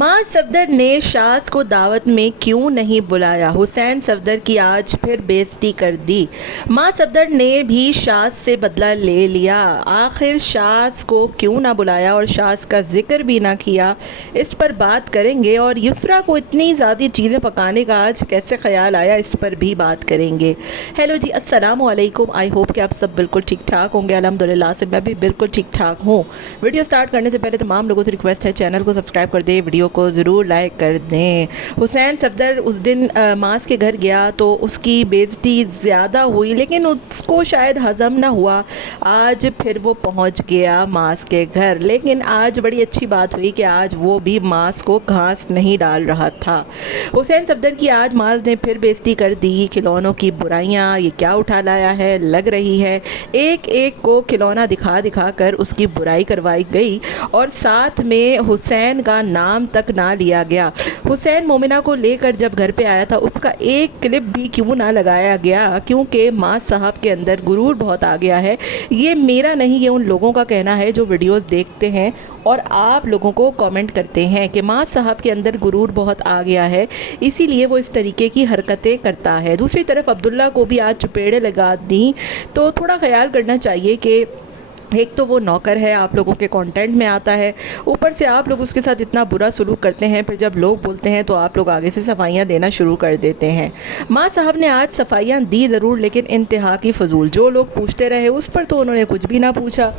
मां सफदर ने शाज को दावत में क्यों नहीं बुलाया? हुसैन सफदर की आज फिर बेइज्जती कर दी। मां सफदर ने भी शाज से बदला ले लिया। आखिर शाज को क्यों ना बुलाया और शाज का जिक्र भी ना किया, इस पर बात करेंगे। और युसरा को इतनी ज़्यादा चीज़ें पकाने का आज कैसे ख्याल आया, इस पर भी बात करेंगे। हेलो जी, अस्सलाम वालेकुम। आई होप कि आप सब बिल्कुल ठीक ठाक होंगे। अल्हम्दुलिल्लाह से मैं भी बिल्कुल ठीक ठाक हूँ। वीडियो स्टार्ट करने से पहले तमाम लोगों से रिक्वेस्ट है, चैनल को सब्सक्राइब कर दे, वीडियो को ज़रूर लाइक कर दें। हुसैन सफदर उस दिन मास के घर गया तो उसकी बेइज्जती ज़्यादा हुई, लेकिन उसको शायद हज़म ना हुआ। आज फिर वो पहुंच गया मास के घर, लेकिन आज बड़ी अच्छी बात हुई कि आज वो भी मास को घास नहीं डाल रहा था। हुसैन सफदर की आज मास ने फिर बेइज्जती कर दी। खिलौनों की बुराइयां ये क्या उठा लाया है, लग रही है एक एक को खिलौना दिखा दिखा कर उसकी बुराई करवाई गई और साथ में हुसैन का नाम तक ना लिया गया। हुसैन मोमिना को लेकर जब घर पे आया था उसका एक क्लिप भी क्यों ना लगाया गया, क्योंकि मां साहब के अंदर गुरूर बहुत आ गया है। ये मेरा नहीं, ये उन लोगों का कहना है जो वीडियोस देखते हैं और आप लोगों को कमेंट करते हैं कि मां साहब के अंदर गुरूर बहुत आ गया है, इसीलिए वो इस तरीके की हरकतें करता है। दूसरी तरफ अब्दुल्ला को भी आज चुपेड़े लगा दी, तो थोड़ा ख्याल करना चाहिए कि एक तो वो नौकर है, आप लोगों के कंटेंट में आता है, ऊपर से आप लोग उसके साथ इतना बुरा सलूक करते हैं, फिर जब लोग बोलते हैं तो आप लोग आगे से सफाइयाँ देना शुरू कर देते हैं। मां साहब ने आज सफाइयाँ दी ज़रूर, लेकिन इंतहा की फजूल। जो लोग पूछते रहे उस पर तो उन्होंने कुछ भी ना पूछा।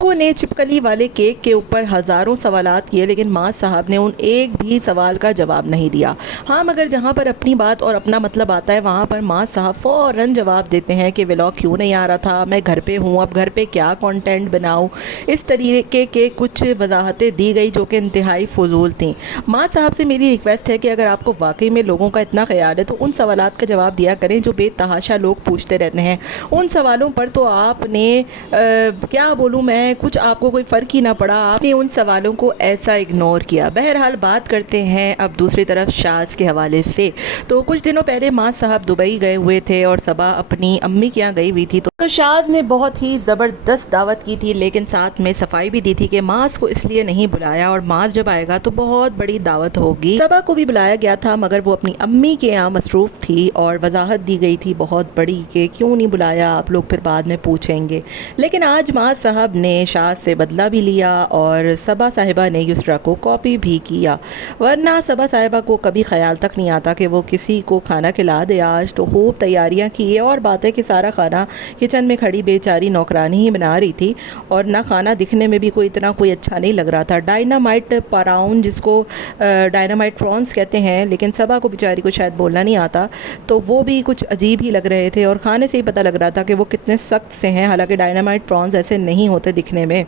लोगों ने छिपकली वाले केक के ऊपर हज़ारों सवालात किए, लेकिन मां साहब ने उन एक भी सवाल का जवाब नहीं दिया। हाँ, मगर जहाँ पर अपनी बात और अपना मतलब आता है वहाँ पर मां साहब फ़ौरन जवाब देते हैं कि व्लॉग क्यों नहीं आ रहा था, मैं घर पे हूँ, अब घर पे क्या कंटेंट बनाऊँ। इस तरीके के कुछ वजाहतें दी गई जो कि इंतहाई फजूल थी। मां साहब से मेरी रिक्वेस्ट है कि अगर आपको वाकई में लोगों का इतना ख्याल है तो उन सवालात का जवाब दिया करें जो बेतहाशा लोग पूछते रहते हैं। उन सवालों पर तो आपने क्या बोलूँ मैं, कुछ आपको कोई फ़र्क ही ना पड़ा, आपने उन सवालों को ऐसा इग्नोर किया। बहरहाल बात करते हैं अब दूसरी तरफ शाज के हवाले से। तो कुछ दिनों पहले मां साहब दुबई गए हुए थे और सबा अपनी अम्मी के यहाँ गई हुई थी, तो शाज ने बहुत ही ज़बरदस्त दावत की थी, लेकिन साथ में सफाई भी दी थी कि मास को इसलिए नहीं बुलाया और मास जब आएगा तो बहुत बड़ी दावत होगी। सबा को भी बुलाया गया था, मगर वो अपनी अम्मी के यहाँ मसरूफ़ थी और वजाहत दी गई थी बहुत बड़ी कि क्यों नहीं बुलाया, आप लोग फिर बाद में पूछेंगे। लेकिन आज मां साहब ने शाज से बदला भी लिया और सबा साहिबा ने युसरा को कॉपी भी किया, वरना सबा साहिबा को कभी ख्याल तक नहीं आता कि वो किसी को खाना खिला दे। आज तो खूब तैयारियां की, और बात है कि सारा खाना किचन में खड़ी बेचारी नौकरानी ही बना रही थी और ना खाना दिखने में भी कोई इतना कोई अच्छा नहीं लग रहा था। डायनामाइट प्राउन, जिसको डायनामाइट प्रॉन्स कहते हैं, लेकिन सबा को बेचारी को शायद बोलना नहीं आता, तो वो भी कुछ अजीब ही लग रहे थे और खाने से ही पता लग रहा था कि वो कितने सख्त से हैं। हालांकि डायनामाइट प्रॉन्स ऐसे नहीं होते दिखने में,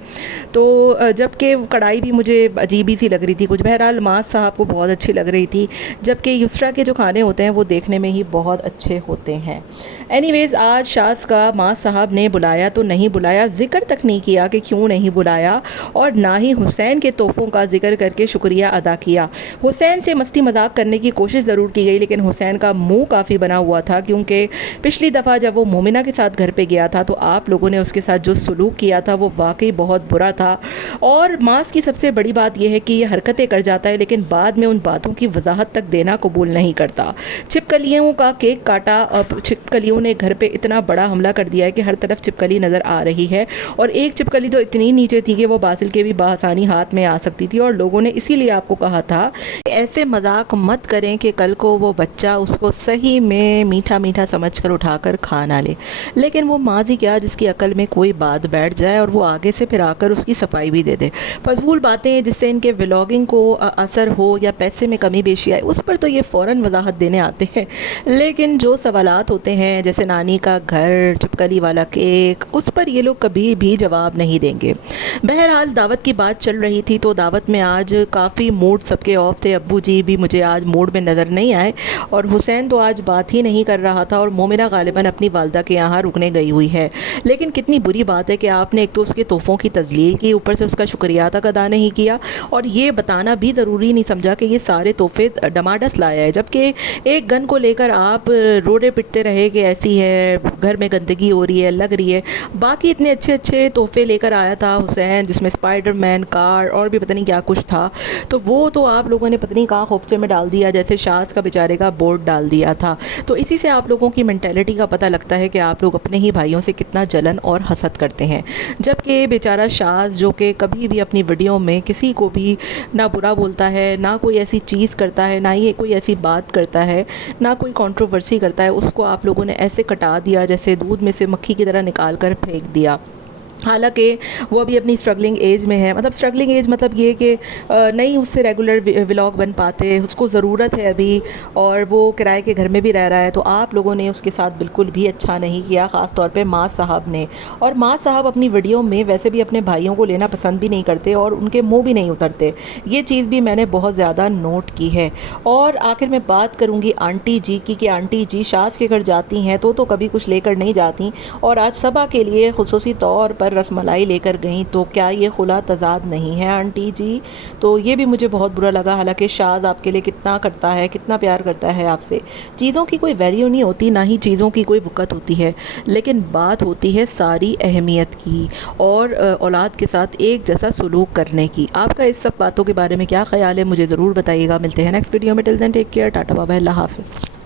तो जबकि कढ़ाई भी मुझे अजीब ही सी लग रही थी कुछ। बहरहाल मास साहब को बहुत अच्छी लग रही थी, जबकि युसरा के जो खाने होते हैं वो देखने में ही बहुत अच्छे होते हैं। एनीवेज़, आज शाज का मास साहब ने बुलाया तो नहीं बुलाया, जिक्र तक नहीं किया कि क्यों नहीं बुलाया, और ना ही हुसैन के तोहफ़ों का जिक्र करके शुक्रिया अदा किया। हुसैन से मस्ती मजाक करने की कोशिश ज़रूर की गई, लेकिन हुसैन का मुँह काफ़ी बना हुआ था, क्योंकि पिछली दफ़ा जब वो मोमिना के साथ घर पर गया था तो आप लोगों ने उसके साथ जो सलूक किया था वो वाकई बहुत बुरा था। और मास की सबसे बड़ी बात यह है कि ये हरकतें कर जाता है, लेकिन बाद में उन बातों की वजाहत तक देना कबूल नहीं करता। छिपकलियों का केक काटा और छिपकलियों ने घर पे इतना बड़ा हमला कर दिया है कि हर तरफ छिपकली नज़र आ रही है, और एक छिपकली तो इतनी नीचे थी कि वो बासिल के भी बआसानी हाथ में आ सकती थी। और लोगों ने इसीलिए आपको कहा था कि ऐसे मजाक मत करें कि कल को वो बच्चा उसको सही में मीठा मीठा समझ कर उठा कर खा ना ले। लेकिन वो माजी क्या, जिसकी अकल में कोई बात बैठ जाए और वो आगे से फिर आकर उसकी सफाई भी दे दे। फजूल बातें जिससे इनके व्लॉगिंग को असर हो या पैसे में कमी बेशी आए, उस पर तो ये फ़ौरन वजाहत देने आते हैं, लेकिन जो सवालात होते हैं जैसे नानी का घर, छिपकली वाला केक, उस पर ये लोग कभी भी जवाब नहीं देंगे। बहरहाल दावत की बात चल रही थी, तो दावत में आज काफ़ी मूड सबके ऑफ थे। अब्बू जी भी मुझे आज मूड में नज़र नहीं आए, और हुसैन तो आज बात ही नहीं कर रहा था, और मोमिना गालिबन अपनी वालदा के यहाँ रुकने गई हुई है। लेकिन कितनी बुरी बात है कि आपने एक तो उसके کے تحفوں کی تذلیل کی، اوپر سے اس کا شکریہ تک ادا نہیں کیا، اور یہ بتانا بھی ضروری نہیں سمجھا کہ یہ سارے تحفے ڈماڈس لایا ہے، جبکہ ایک گن کو لے کر آپ روڑے پٹتے رہے کہ ایسی ہے، گھر میں گندگی ہو رہی ہے، لگ رہی ہے۔ باقی اتنے اچھے اچھے تحفے لے کر آیا تھا حسین، جس میں اسپائڈر مین، کار اور بھی پتہ نہیں کیا کچھ تھا، تو وہ تو آپ لوگوں نے پتہ نہیں کہاں خوفچے میں ڈال دیا، جیسے شاذ کا بیچارے کا بورڈ ڈال دیا تھا۔ تو اسی سے آپ لوگوں کی مینٹیلٹی کا پتہ لگتا ہے کہ آپ لوگ اپنے ہی بھائیوں سے کتنا جلن اور حسد کرتے ہیں، جبکہ بیچارہ شاذ جو کہ کبھی بھی اپنی ویڈیو میں کسی کو بھی نہ برا بولتا ہے، نہ کوئی ایسی چیز کرتا ہے، نہ ہی کوئی ایسی بات کرتا ہے، نہ کوئی کنٹروورسی کرتا ہے، اس کو آپ لوگوں نے ایسے کٹا دیا جیسے دودھ میں سے مکھی کی طرح نکال کر پھینک دیا۔ حالانکہ وہ ابھی اپنی اسٹرگلنگ ایج میں ہے، مطلب اسٹرگلنگ ایج مطلب یہ کہ نہیں اس سے ریگولر ولاگ بن پاتے، اس کو ضرورت ہے ابھی، اور وہ کرائے کے گھر میں بھی رہ رہا ہے، تو آپ لوگوں نے اس کے ساتھ بالکل بھی اچھا نہیں کیا، خاص طور پہ ماں صاحب نے۔ اور ماں صاحب اپنی ویڈیو میں ویسے بھی اپنے بھائیوں کو لینا پسند بھی نہیں کرتے، اور ان کے منہ بھی نہیں اترتے، یہ چیز بھی میں نے بہت زیادہ نوٹ کی ہے۔ اور آخر میں بات کروں گی آنٹی جی کی، کہ آنٹی جی شاذ کے گھر جاتی ہیں تو کبھی کچھ لے کر نہیں جاتی، اور آج صبا کے لیے خصوصی طور پر رس ملائی لے کر گئیں، تو کیا یہ خلا تضاد نہیں ہے آنٹی جی؟ تو یہ بھی مجھے بہت برا لگا، حالانکہ شاذ آپ کے لیے کتنا کرتا ہے، کتنا پیار کرتا ہے آپ سے۔ چیزوں کی کوئی ویلیو نہیں ہوتی، نہ ہی چیزوں کی کوئی وقت ہوتی ہے، لیکن بات ہوتی ہے ساری اہمیت کی اور اولاد کے ساتھ ایک جیسا سلوک کرنے کی۔ آپ کا اس سب باتوں کے بارے میں کیا خیال ہے؟ مجھے ضرور بتائیے گا۔ ملتے ہیں نیکسٹ ویڈیو میں، ٹل دین ٹیک کیئر، ٹاٹا بابا، اللہ حافظ۔